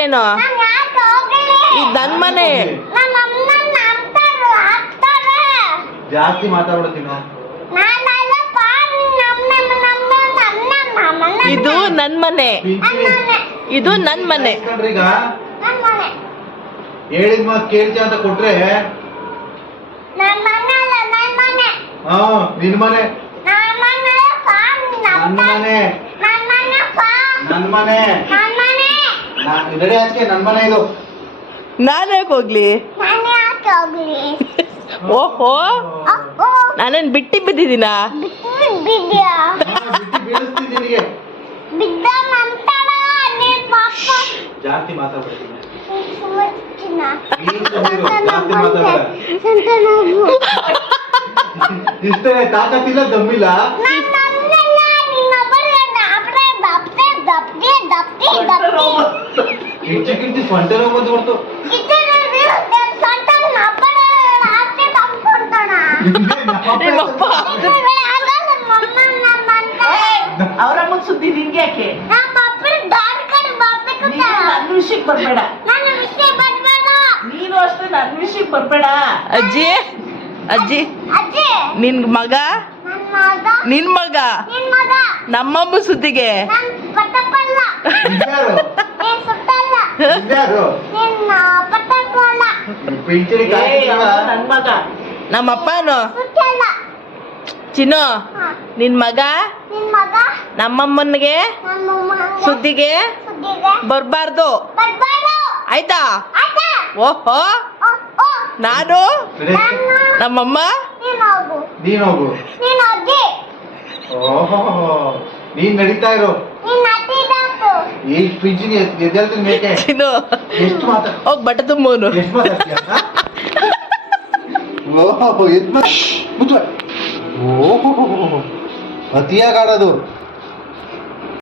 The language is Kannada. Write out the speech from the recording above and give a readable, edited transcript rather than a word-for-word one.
ಏನು ಇದು ನನ್ನ ಮನೆ. ಜಾಸ್ತಿ ಮಾತಾಡ್ಬಿಡ್ತೀನಿ. ಇದು ನನ್ನ ಮನೆ, ಇದು ನನ್ನ ಮನೆ. ಈಗ ಹೇಳಿದ ಮಾತು ಕೇಳ್ತೀಯ ಅಂತ ಕೊಟ್ರೆ ಹಾ ನಿನ್ ಮನೆ, ನನ್ನ ಮನೆ, ನನ್ನ ಮನೆ. ರೆಡಿ ಆಚೆ ನನ್ನ ಮನೆ ಇದು. ನಾನು ಯಾಕೆ ಹೋಗ್ಲಿ? ಓಹೋ, ನಾನೇನ್ ಬಿಟ್ಟಿ ಬಿದ್ದಿದ್ದೀನಾ? ಜಾಸ್ತಿ ಮಾತಾಡ್ಬಿಡ್ತೀನಿ. ಇಷ್ಟೇ ತಾಕತ್ತಿಲ್ಲ, ದಮ್ಮಿಲ್ಲ. ಕಿಚ್ಚಿ ಕಿಚ್ಚಿ ಸ್ವಂಟ ಬಂದು ಬರ್ತು. ಅವ್ರಮ್ಮನ ಸುದ್ದಿ ನಿನ್ಗೆ ಯಾಕೆ? ನನ್ನ ವಿಷಯಕ್ಕೆ ಬರ್ಬೇಡ. ನೀನು ಅಷ್ಟೇ ನನ್ನ ವಿಷಯಕ್ಕೆ ಬರ್ಬೇಡ. ಅಜ್ಜಿ, ಅಜ್ಜಿ, ನಿನ್ ಮಗ, ನಿನ್ ಮಗ ನಮ್ಮಮ್ಮ ಸುದ್ದಿಗೆ ನನ್ ಮಗ, ನಮ್ಮಪ್ಪನು ಚಿನ್ನು, ನಿನ್ ಮಗ ನಮ್ಮಮ್ಮನಿಗೆ ಸುದ್ದಿಗೆ ಬರ್ಬಾರ್ದು, ಆಯ್ತಾ? ಓಹೋ, ನಾನು ನಮ್ಮಮ್ಮ ನೀನ್ ಹೋಗು. ಓಹೋ, ನೀನ್ ನಡೀತಾ ಇರೋ. ಎಷ್ಟು ಪಿಂಚಿಗೆ ಎದ್ದೇಳ್ತೀನಿ ಮೇಕೆ. ಚಿನ್ನು, ಎಷ್ಟು ಮಾತಾ ಹೋಗ್ ಬಟ್ಟೆ ತುಂಬೋನು. ಎಷ್ಟು ಮಾತಾಡ್ತೀಯ? ಓಹೋ, ಓಹೋ, ಅತಿಯಾಗಾಡೋದು.